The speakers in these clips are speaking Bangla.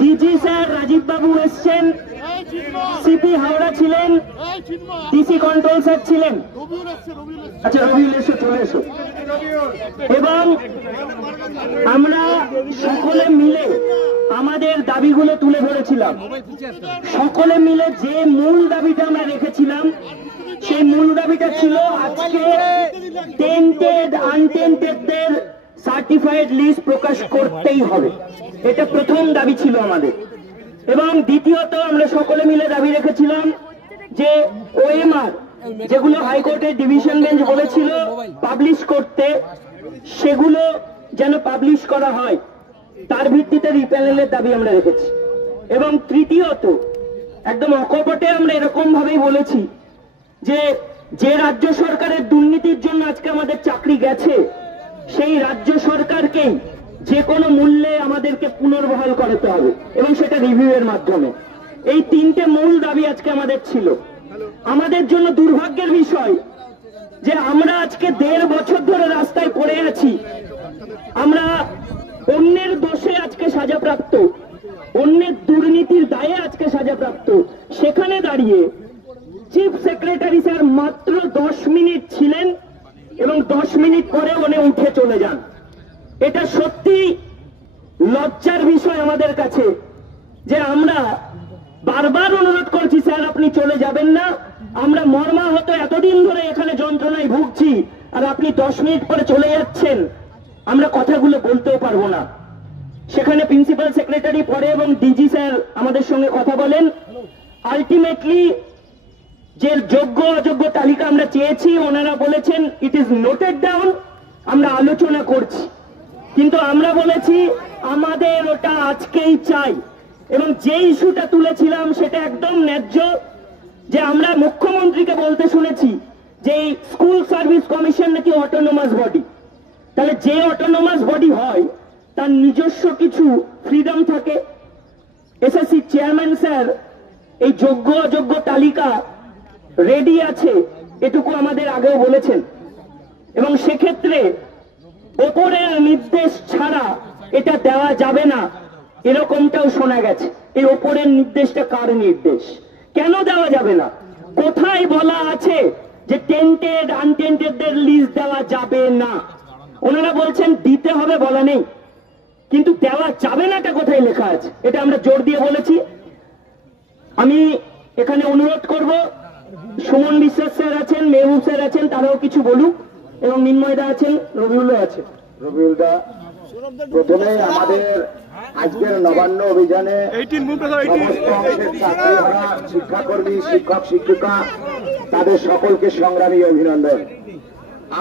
ডিজি স্যার রাজীব বাবু এসছেন, সিপি হাওড়া ছিলেন, ডিসি কন্ট্রোল স্যার ছিলেন। আচ্ছা রবিউল এসো, চলে এসো। এবং আমরা সকলে মিলে আমাদের দাবিগুলো তুলে ধরেছিলাম। সকলে মিলে যে মূল দাবিটা আমরা রেখেছিলাম সেই মূল দাবিটা ছিল আজকে টেন্টেড আনটেন্টেডদের সার্টিফাইড লিস্ট প্রকাশ করতেই হবে। এটা প্রথম দাবি ছিল আমাদের। এবং দ্বিতীয়ত আমরা সকলে মিলে দাবি রেখেছিলাম যে ওএমআর যেগুলো হাইকোর্টের ডিভিশন বেঞ্চ বলেছিল পাবলিশ করতে, সেগুলো যেন পাবলিশ করা হয়, তার ভিত্তিতে রিপ্যানেলের দাবি আমরা রেখেছি। এবং তৃতীয়ত একদম অকপটে আমরা এরকম ভাবেই বলেছি যে রাজ্য সরকারের দুর্নীতির জন্য আজকে আমাদের চাকরি গেছে, সেই রাজ্য সরকারকেই যে কোনো মূল্যে আমাদেরকে পুনর্বহাল করাতে হবে, এবং সেটা রিভিউয়ের মাধ্যমে। এই তিনটে মূল দাবি আজকে আমাদের ছিল। আমাদের জন্য দুর্ভাগ্যের বিষয় যে আমরা আজকে 1.5 বছর ধরে রাস্তায় পড়ে আছি। আমরা অন্যের দোষে আজকে সাজাপ্রাপ্ত, অন্যের দুর্নীতির দায়ে আজকে সাজাপ্রাপ্ত। সেখানে দাঁড়িয়ে চিফ সেক্রেটারি স্যার মাত্র 10 মিনিট ছিলেন এবং 10 মিনিট পরে উনি উঠে চলে যান। এটা সত্যি লজ্জার বিষয় আমাদের কাছে যে আমরা বারবার অনুরোধ করছি, স্যার আপনি চলে যাবেন না, আমরা মর্মাহত এতদিন ধরে এখানে যন্ত্রণায় ভুগছি, আর আপনি 10 মিনিট পরে চলে যাচ্ছেন, আমরা কথাগুলো বলতেও পারবো না। সেখানে প্রিন্সিপাল সেক্রেটারি পরে এবং ডিজি স্যার আমাদের সঙ্গে কথা বলেন। আলটিমেটলি যে যোগ্য অযোগ্য তালিকা আমরা চেয়েছি, ওনারা বলেছেন ইট ইজ নোটেড ডাউন, আমরা আলোচনা করছি। কিন্তু আমরা বলেছি আমাদের ওটা আজকেই চাই। এবং যে ইস্যুটা তুলেছিলাম সেটা একদম ন্যায্য, যে আমরা মুখ্যমন্ত্রীকে বলতে শুনেছি যে স্কুল সার্ভিস কমিশন নাকি অটোনোমাস বডি। তাহলে যে অটোনোমাস বডি হয় তার নিজস্ব কিছু ফ্রিডম থাকে। এসএসসি চেয়ারম্যান স্যার এই যোগ্য অযোগ্য তালিকা রেডি আছে, এটুকু আমাদের আগেও বলেছেন। এবং সেক্ষেত্রে ওপরের নির্দেশ ছাড়া এটা দেওয়া যাবে না, এরকমটাও শোনা গেছে। এই ওপরের নির্দেশটা কার নির্দেশ, কেন দেওয়া যাবে না? কোথায় বলা আছে যে টেন্টেড আনটেন্টেডদের লিস্ট দেওয়া যাবে না? ওনারা বলছেন দিতে হবে, বলা নেই, কিন্তু দেওয়া যাবে নাটা কোথায় লেখা আছে? এটা আমরা জোর দিয়ে বলেছি। আমি এখানে অনুরোধ করব, সুমন বিশ্বাস স্যার আছেন, মেহবুব স্যার আছেন, তারাও কিছু বলুক, এবং মিন্ময়দা আছেন, রবিউলও আছে। রবিউলদা, প্রথমে আমাদের আজকের নবান্ন অভিযানে সমস্ত অংশের চাকরিহারা শিক্ষাকর্মী, শিক্ষক শিক্ষিকা, তাদের সকলকে সংগ্রামী অভিনন্দন।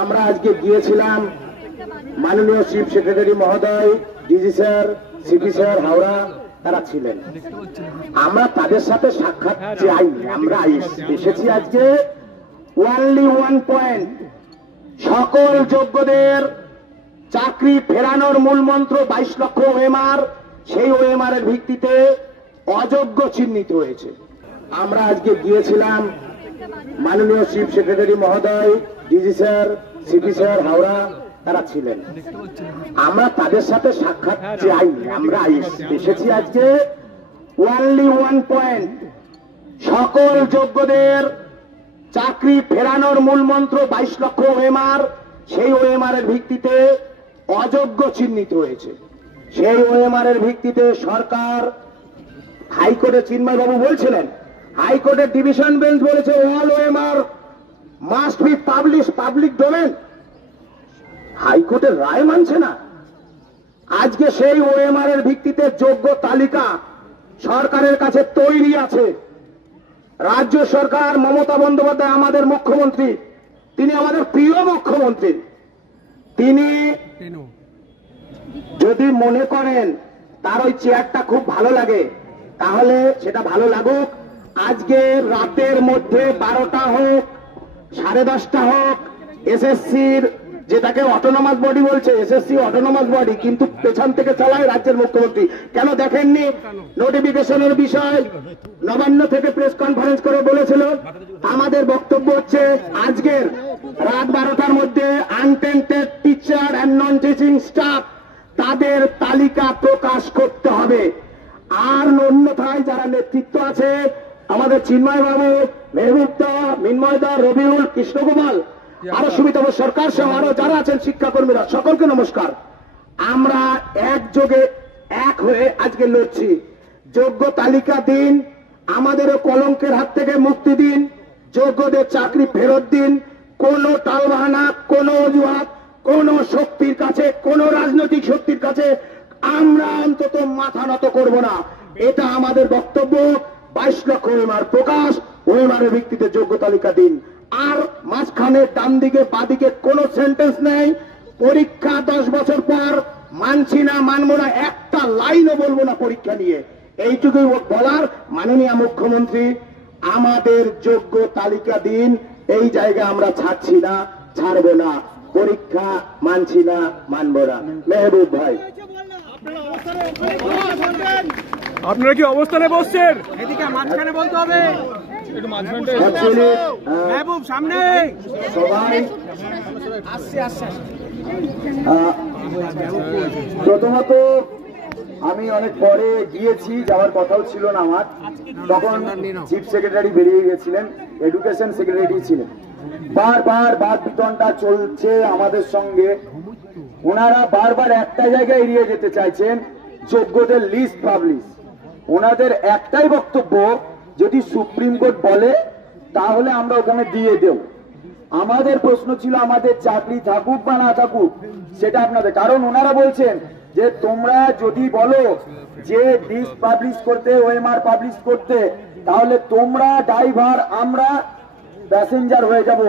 আমরা আজকে গিয়েছিলাম, মাননীয় চিফ সেক্রেটারি মহোদয়, DG sir, CP sir Howrah তারা ছিলেন। আমরা তাদের সাথে সাক্ষাৎ চাই। আমরা এসেছি আজকে ওনলি 1 পয়েন্ট, সকল যোগ্যদের চাকরি ফেরানোর মূল মন্ত্র 22 লক্ষ ওএমআর, সেই ওএমআর এর ভিত্তিতে অযোগ্য চিহ্নিত হয়েছে। আমরা আজকে গিয়েছিলাম, মাননীয় চিফ সেক্রেটারি মহোদয়, DG sir, CP sir Howrah তারা ছিলেন। আমরা তাদের সাথে সাক্ষাৎ চাই। আমরা এসেছি আজকে ওনলি 1 পয়েন্ট, সকল যোগ্যদের চাকরি ফেরানোর মূল মন্ত্র 22 লক্ষ ওএমআর, সেই ওএমআর এর ভিত্তিতে অযোগ্য চিহ্নিত হয়েছে। সেই ওএমআর এর ভিত্তিতে সরকার, হাইকোর্টে চিন্ময় বাবু বলছিলেন, হাইকোর্টের ডিভিশন বেঞ্চ বলেছে all OMR must be publish public domain. হাইকোর্টের রায় মানছে না। আজকে সেই ওএমআর এর ভিত্তিতে যোগ্য তালিকা সরকারের কাছে তৈরি আছে। রাজ্য সরকার, মমতা বন্দ্যোপাধ্যায় আমাদের মুখ্যমন্ত্রী, তিনি আমাদের প্রিয় মুখ্যমন্ত্রী, তিনি যদি মনে করেন তার ওই চেয়ারটা খুব ভালো লাগে, তাহলে সেটা ভালো লাগুক। আজকে রাতের মধ্যে 12টা হোক, 10:30 হোক, এসএসসির, যেটাকে অটোনমাস বডি বলছে, এসএসসি অটোনমাস বডি, কিন্তু পেছন থেকে চালায় রাজ্যের মুখ্যমন্ত্রী। কেন দেখেননি? নোটিফিকেশনের বিষয় নবান্ন থেকে প্রেস কনফারেন্স করে বলেছিল। আমাদের বক্তব্য হচ্ছে আজকের রাত 12টার মধ্যে untainted teacher and non teaching staff, তাদের তালিকা প্রকাশ করতে হবে। ভাই যারা নেতৃত্ব আছে, আমাদের চিন্ময় বাবু, মেহবুবদা, মিন্ময়দা, রবিউল, কৃষ্ণকুমার, আরো সুমিতব সরকার সহ আরো যারা আছেন শিক্ষাকর্মীরা, সকলকে নমস্কার। আমরা একযোগে এক হয়ে আজকে লড়ছি। যোগ্য তালিকা দিন, আমাদেরও কলঙ্কের হাত থেকে মুক্তি দিন, যোগ্যদের চাকরি ফেরত দিন। কোন টালবাহানা, কোন অজুহাত, কোন শক্তির কাছে, কোন রাজনৈতিক শক্তির কাছে আমরা অন্তত মাথা নত করব না। এটা আমাদের বক্তব্য। 22 লক্ষ ওএমআর প্রকাশ, ওএমআরের ভিত্তিতে যোগ্য তালিকা দিন। আর মাঝখানে ডান দিকে বাদিকে কোনো সেন্টেন্স নেই। পরীক্ষা 10 বছর পর মানছি না, মানবো না, একটা লাইনও বলবো না পরীক্ষা নিয়ে। এইটুকুই বলার। মাননীয় মুখ্যমন্ত্রী, আমাদের যোগ্য তালিকা দিন। এই জায়গা আমরা ছাড়ছি না, ছাড়বো না। পরীক্ষা মানছি না, মানবো না। মেহবুব ভাই, আপনারা কি অবস্থানে বসছেন? এদিকে মাঝখানে বলতে হবে। Actually, মেহবুব সামনে। সবাই প্রথমত আমি অনেক পরে গিয়েছি, যাওয়ার কথাও ছিল না আমার। তখন চিফ সেক্রেটারি বেরিয়ে গেছিলেন, এডুকেশন সেক্রেটারি ছিলেন। বারবার বাদ বিতণ্ডা চলছে আমাদের সঙ্গে। ওনারা বারবার একটা জায়গায় এড়িয়ে যেতে চাইছেন, যোগ্যদের লিস্ট পাবলিশ। ওনাদের একটাই বক্তব্য, যদি সুপ্রিম কোর্ট বলে তাহলে আমরা ওখানে দিয়ে দেব। আমাদের প্রশ্ন ছিল আমাদের চাকরি থাকুক বা না থাকুক সেটা আপনাদের, কারণ ওনারা বলছেন যে তোমরা যদি বলো যে লিস্ট পাবলিশ করতে, ওএমআর পাবলিশ করতে, তাহলে তোমরা ড্রাইভার, আমরা প্যাসেঞ্জার হয়ে যাব,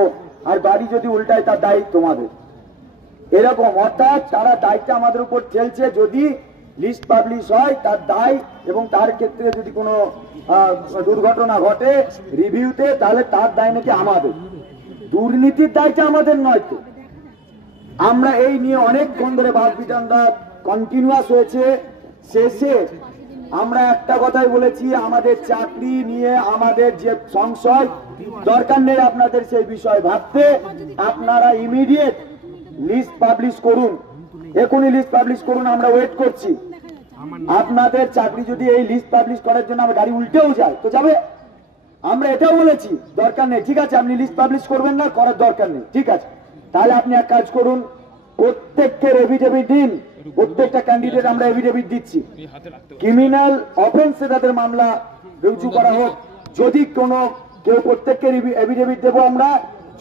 আর গাড়ি যদি উল্টায় তার দায়ী তোমাদের। এরকম, অর্থাৎ তারা দায়িত্ব আমাদের উপর ঠেলছে। যদি লিস্ট পাবলিশ হয় তার দায়, এবং তার ক্ষেত্রে যদি কোনো দুর্ঘটনা ঘটে রিভিউতে, তাহলে তার দায় নাকি আমাদের। দুর্নীতির দায়টা আমাদের নয় তো। আমরা এই নিয়ে অনেকক্ষণ ধরে বাদ বিতণ্ডা কন্টিনিউয়াস হয়েছে। শেষে আমরা একটা কথাই বলেছি, আমাদের চাকরি নিয়ে আমাদের যে সংশয়, দরকার নেই আপনাদের সেই বিষয় ভাবতে। আপনারা ইমিডিয়েট লিস্ট পাবলিশ করুন, এখনই লিস্ট পাবলিশ করুন। আমরা ওয়েট করছি। আপনাদের চাকরি যদি এই লিস্ট পাবলিশ করার জন্য আমার গাড়ি উল্টেও যায় তো যাবে। আমরা এটাও বলেছি দরকার নেই, ঠিক আছে, আপনি লিস্ট পাবলিশ করবেন না, করার দরকার নেই, ঠিক আছে। তাহলে আপনি এক কাজ করুন, প্রত্যেককে এফিডেভিট দিন। প্রত্যেকটা ক্যান্ডিডেট আমরা এফিডেভিট দিচ্ছি। ক্রিমিনাল অফেন্সে তাদের মামলা রুজু করা হোক। যদি কোনো কেউ, প্রত্যেককে এফিডেভিট দেবো আমরা।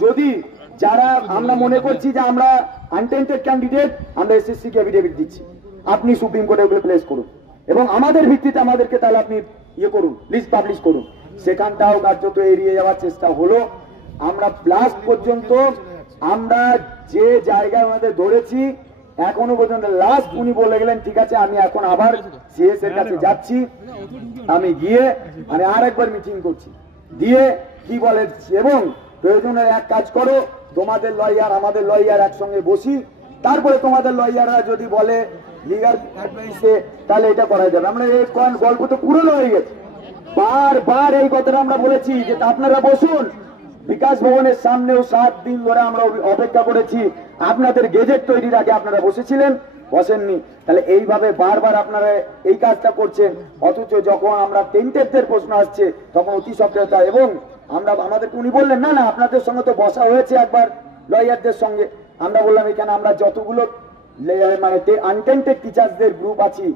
যদি যারা আমরা মনে করছি যে আমরা আনটেন্টেড ক্যান্ডিডেট, আমরা এসএসসি কে এফিডেভিট দিচ্ছি। আপনি সুপ্রিম কোর্টে ওগুলো প্লেস করুন, এবং আমাদের ভিত্তিতে আমাদেরকে তাহলে আপনি ইয়ে করুন, লিস্ট পাবলিশ করুন। সেখানটাও কার্যত এড়িয়ে যাওয়ার চেষ্টা হলো। আমরা লাস্ট পর্যন্ত আমরা যে জায়গায় আমাদের ধরেছি, এখনো পর্যন্ত লাস্ট উনি বলে গেলেন ঠিক আছে, আমি এখন আবার সিএস এর কাছে যাচ্ছি। আমি গিয়ে আমি আর একবার মিটিং করছি, দিয়ে কি বলে, এবং প্রয়োজনে এক কাজ করো, তোমাদের লয়ার আমাদের লয়ার একসঙ্গে বসি, তারপরে তোমাদের লয়াররা যদি বলে লিগাল অ্যাডভাইসে, তাহলে এটা করা যাবে। আমরা এই গল্প তো পুরনো হয়ে গেছে। বারবার এই কথাটা আমরা বলেছি যে আপনারা বসুন। বিকাশ ভবনের সামনেও 7 দিন ধরে আমরা অপেক্ষা করেছি। আপনাদের গেজেট তৈরির আগে আপনারা বসেছিলেন, বসেননি। তাহলে এইভাবে বারবার আপনারা এই কাজটা করছেন, অথচ যখন আমরা টেন্টেডদের প্রশ্ন আসছে তখন অতি সক্রিয়তা। এবং আমরা আমাদেরকে উনি বললেন না না, আপনাদের সঙ্গে তো বসা হয়েছে একবার লয়ারদের সঙ্গে। আমরা বললাম এখানে আমরা যতগুলো মানে আনটেন্টেড টিচার্সদের গ্রুপ আছি,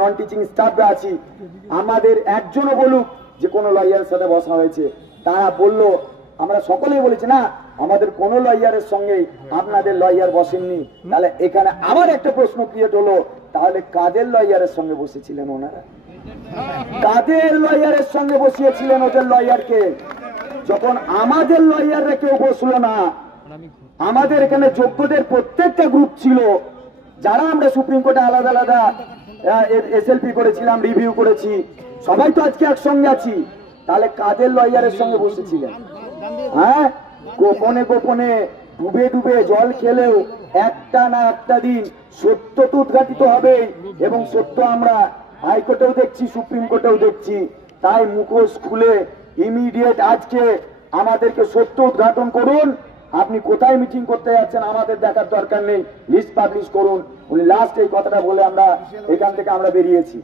নন টিচিং স্টাফরা আছি, আমাদের একজনও বলুক যে কোনো লয়ারের সাথে বসা হয়েছে। তারা বলল, আমরা সকলেই বলেছি না, আমাদের কোন লয়ারের সঙ্গে আপনাদের লয়ার বসেননি। তাহলে এখানে আবার একটা প্রশ্ন ক্রিয়েট হলো, তাহলে কাদের লয়ারের সঙ্গে বসেছিলেন ওনারা? কাদের লয়ারের সঙ্গে বসিয়েছিলেন ওদের লয়ারকে? যখন আমাদের লয়াররা কেউ বসলো না, আমাদের এখানে যোগ্যদের প্রত্যেকটা গ্রুপ ছিল, যারা আমরা সুপ্রিম কোর্টে আলাদা আলাদা এসএলপি করেছিলাম, রিভিউ করেছি, সবাই তো আজকে একসঙ্গে আছি। তাহলে কাদের লয়ারের সঙ্গে বসেছিলেন? হ্যাঁ, গোপনে গোপনে ডুবে ডুবে জল খেলেও একটা না একটা দিন সত্য তো উদ্ঘাটিত হবে, এবং সত্য আমরা হাইকোর্টেও দেখছি, সুপ্রিম কোর্টেও দেখছি। তাই মুখোশ খুলে ইমিডিয়েট আজকে আমাদেরকে সত্য উদ্ঘাটন করুন। আপনি কোথায় মিটিং করতে যাচ্ছেন আমাদের দেখার দরকার নেই, লিস্ট পাবলিশ করুন। উনি লাস্ট এই কথাটা বলে আমরা এখান থেকে আমরা বেরিয়েছি।